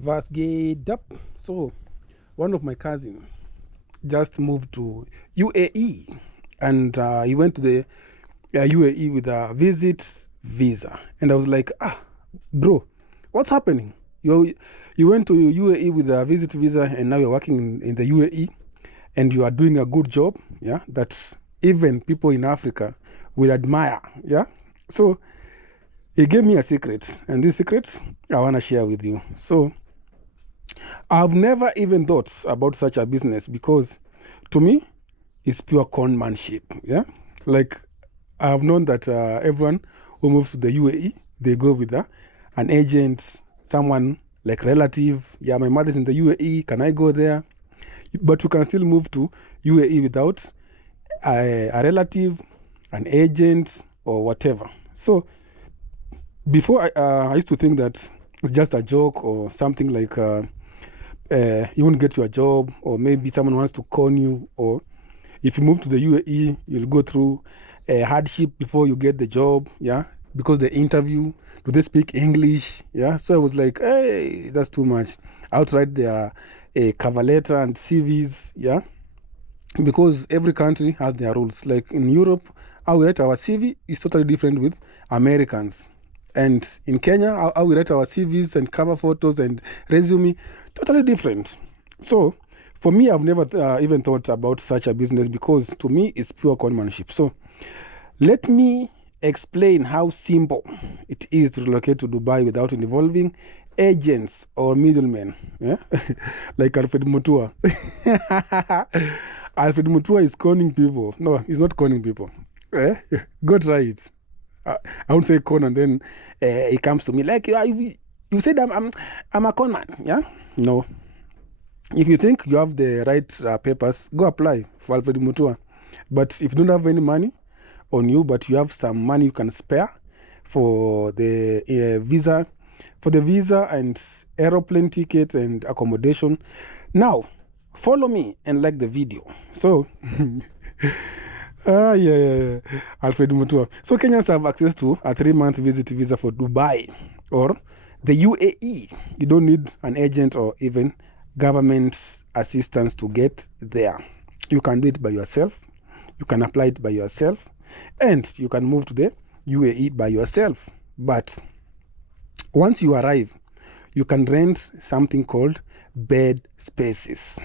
Was geht up? So, one of my cousins just moved to UAE, and he went to the UAE with a visit visa. And I was like, bro, what's happening? You went to UAE with a visit visa, and now you're working in the UAE, and you are doing a good job, yeah, that even people in Africa will admire, yeah. So he gave me a secret, and this secret I want to share with you. So I've never even thought about such a business because to me, it's pure conmanship. Yeah. Like I've known that everyone who moves to the UAE, they go with an agent, someone like relative. Yeah, my mother's in the UAE. Can I go there? But you can still move to UAE without a relative, an agent, or whatever. So before I used to think that it's just a joke or something like you won't get your job, or maybe someone wants to con you, or if you move to the UAE, you'll go through a hardship before you get the job, yeah, because the interview, do they speak English, yeah? So I was like, hey, that's too much. I'll write their cover letter and CVs, yeah, because every country has their rules. Like in Europe, how we write our CV is totally different with Americans. And in Kenya, how we write our CVs and cover photos and resume, totally different. So for me, I've never even thought about such a business because to me, it's pure conmanship. So let me explain how simple it is to relocate to Dubai without involving agents or middlemen, yeah? Like Alfred Mutua. Alfred Mutua is conning people. No, he's not conning people. Eh? Go try it. I won't say con and then he comes to me like, you said I'm a con man, yeah? No. If you think you have the right papers, go apply for Alfred Mutua. But if you don't have any money on you, but you have some money you can spare for the visa and aeroplane ticket and accommodation, now follow me and like the video. So yeah. Alfred Mutua. So Kenyans have access to a 3-month visit visa for Dubai or the UAE. You don't need an agent or even government assistance to get there. You can do it by yourself. You can apply it by yourself. And you can move to the UAE by yourself. But once you arrive, you can rent something called bed spaces,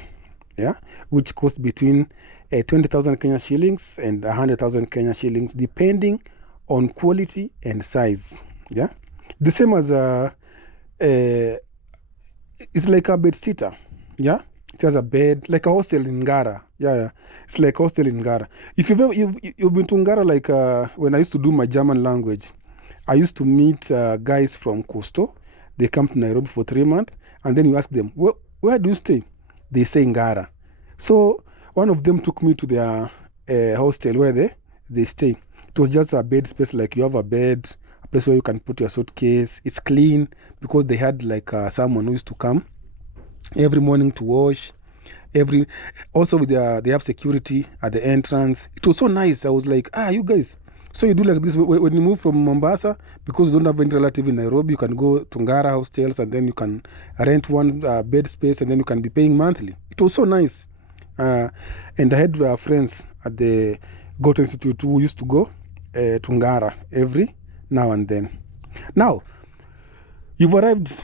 yeah, which cost between 20,000 Kenya shillings and 100,000 Kenya shillings, depending on quality and size. Yeah, the same as it's like a bed sitter. Yeah, it has a bed like a hostel in Ngara. Yeah, it's like a hostel in Ngara. If you've been to Ngara, like when I used to do my German language, I used to meet guys from Coastal. They come to Nairobi for 3 months, and then you ask them, where do you stay? They say Ngara. So one of them took me to their hostel where they stay. It was just a bed space, like you have a bed, a place where you can put your suitcase. It's clean because they had like someone who used to come every morning to wash. Also with they have security at the entrance. It was so nice. I was like, you guys. So you do like this when you move from Mombasa, because you don't have any relative in Nairobi, you can go to Ngara hostels and then you can rent one bed space and then you can be paying monthly. It was so nice. And I had friends at the Goat Institute who used to go to Ngara every now and then. Now, you've arrived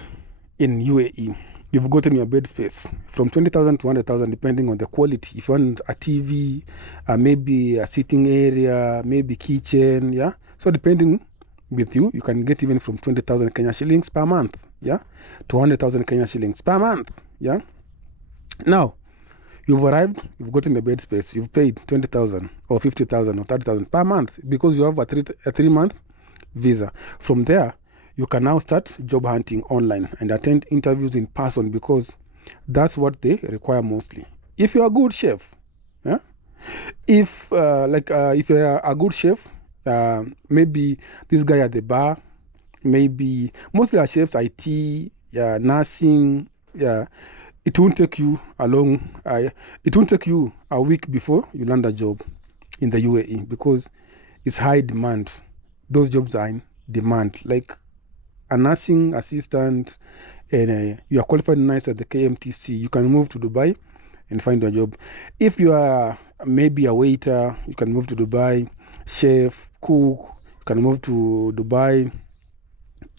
in UAE. You've gotten your bed space from 20,000 to 100,000, depending on the quality. If you want a TV, maybe a sitting area, maybe kitchen, yeah. So depending with you, you can get even from 20,000 Kenya shillings per month, yeah, to 100,000 Kenya shillings per month, yeah. Now, you've arrived, you've gotten a bed space, you've paid 20,000 or 50,000 or 30,000 per month because you have a 3-month visa. From there, you can now start job hunting online and attend interviews in person because that's what they require mostly. If you're a good chef, yeah? If you're a good chef, maybe this guy at the bar, maybe mostly our chefs, IT, yeah, nursing, yeah, it won't take you it won't take you a week before you land a job in the UAE because it's high demand. Those jobs are in demand. Like a nursing assistant, and you are qualified nice at the KMTC, you can move to Dubai and find a job. If you are maybe a waiter, you can move to Dubai. Chef, cook, you can move to Dubai.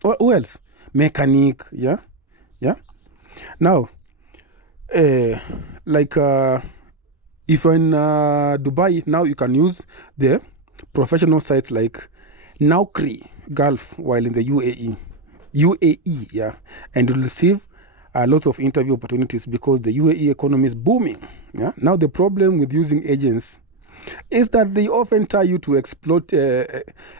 Who else? Mechanic, yeah. Now, like if you're in Dubai, now you can use the professional sites like Naukri Gulf while in the UAE, yeah, and you'll receive lots of interview opportunities because the UAE economy is booming. Yeah. Now the problem with using agents is that they often tie you to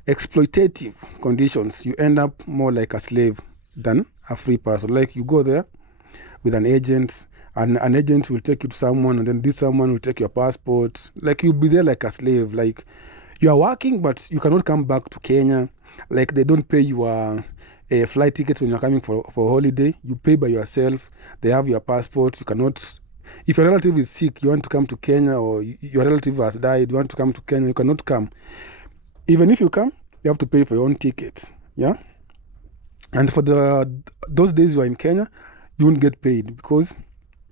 exploitative conditions. You end up more like a slave than a free person. Like you go there with an agent, and an agent will take you to someone, and then this someone will take your passport. Like you'll be there like a slave. Like you are working, but you cannot come back to Kenya. Like they don't pay your flight tickets when you're coming for holiday. You pay by yourself. They have your passport. You cannot. If your relative is sick, you want to come to Kenya, or your relative has died, you want to come to Kenya, you cannot come. Even if you come, you have to pay for your own ticket. Yeah. And for those days you are in Kenya, you won't get paid because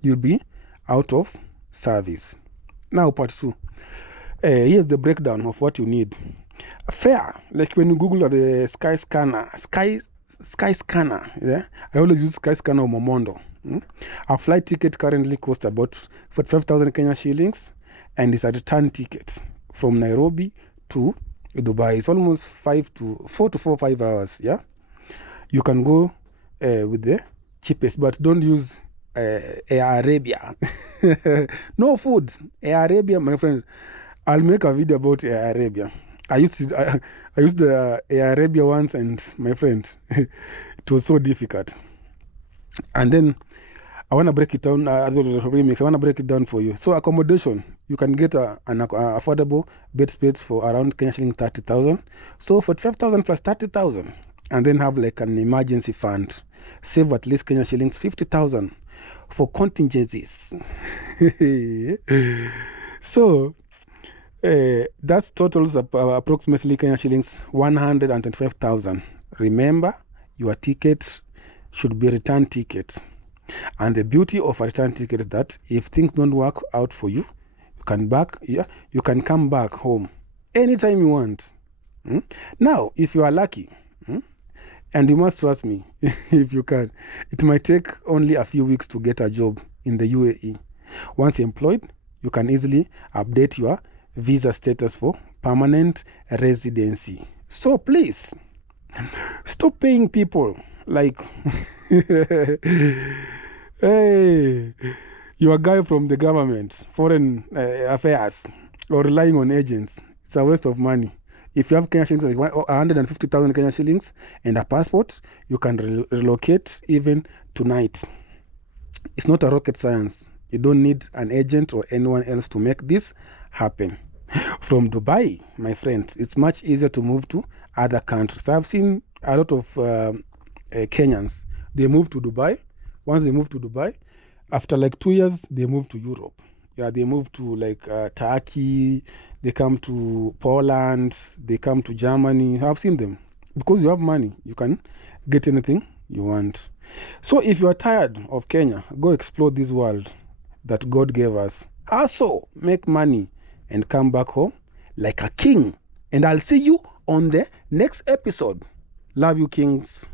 you'll be out of service. Now, part 2. Here's the breakdown of what you need. Fare, like when you Google the Sky Scanner, yeah, I always use Sky Scanner or Momondo. A flight ticket currently costs about 45,000 Kenya shillings, and it's a return ticket from Nairobi to Dubai. It's almost 4 to 5 hours. Yeah, you can go with the cheapest, but don't use Air Arabia. No food. Air Arabia, my friend. I'll make a video about Air Arabia. I used the Air Arabia once, and my friend, it was so difficult. And then I want to break it down. Remix. I want to break it down for you. So accommodation, you can get an affordable bed space for around Kenya shilling 30,000. So 45,000 plus 30,000, and then have like an emergency fund. Save at least Kenya shillings 50,000 for contingencies. So that totals approximately Kenya shillings 125,000. Remember, your ticket should be a return ticket. And the beauty of a return ticket is that if things don't work out for you, you can come back home anytime you want. Now, if you are lucky, and you must trust me, if you can, it might take only a few weeks to get a job in the UAE. Once employed, you can easily update your visa status for permanent residency. So please, stop paying people like, hey, you're a guy from the government, foreign affairs, or relying on agents. It's a waste of money. If you have Kenya shillings, like 150,000 Kenya shillings and a passport, you can relocate even tonight. It's not a rocket science. You don't need an agent or anyone else to make this happen. From Dubai, my friends, it's much easier to move to other countries. I've seen a lot of Kenyans. They move to Dubai. Once they move to Dubai, after like 2 years, they move to Europe. Yeah, they move to like Turkey. They come to Poland. They come to Germany. I've seen them. Because you have money, you can get anything you want. So if you are tired of Kenya, go explore this world that God gave us. Also, make money and come back home like a king. And I'll see you on the next episode. Love you, kings.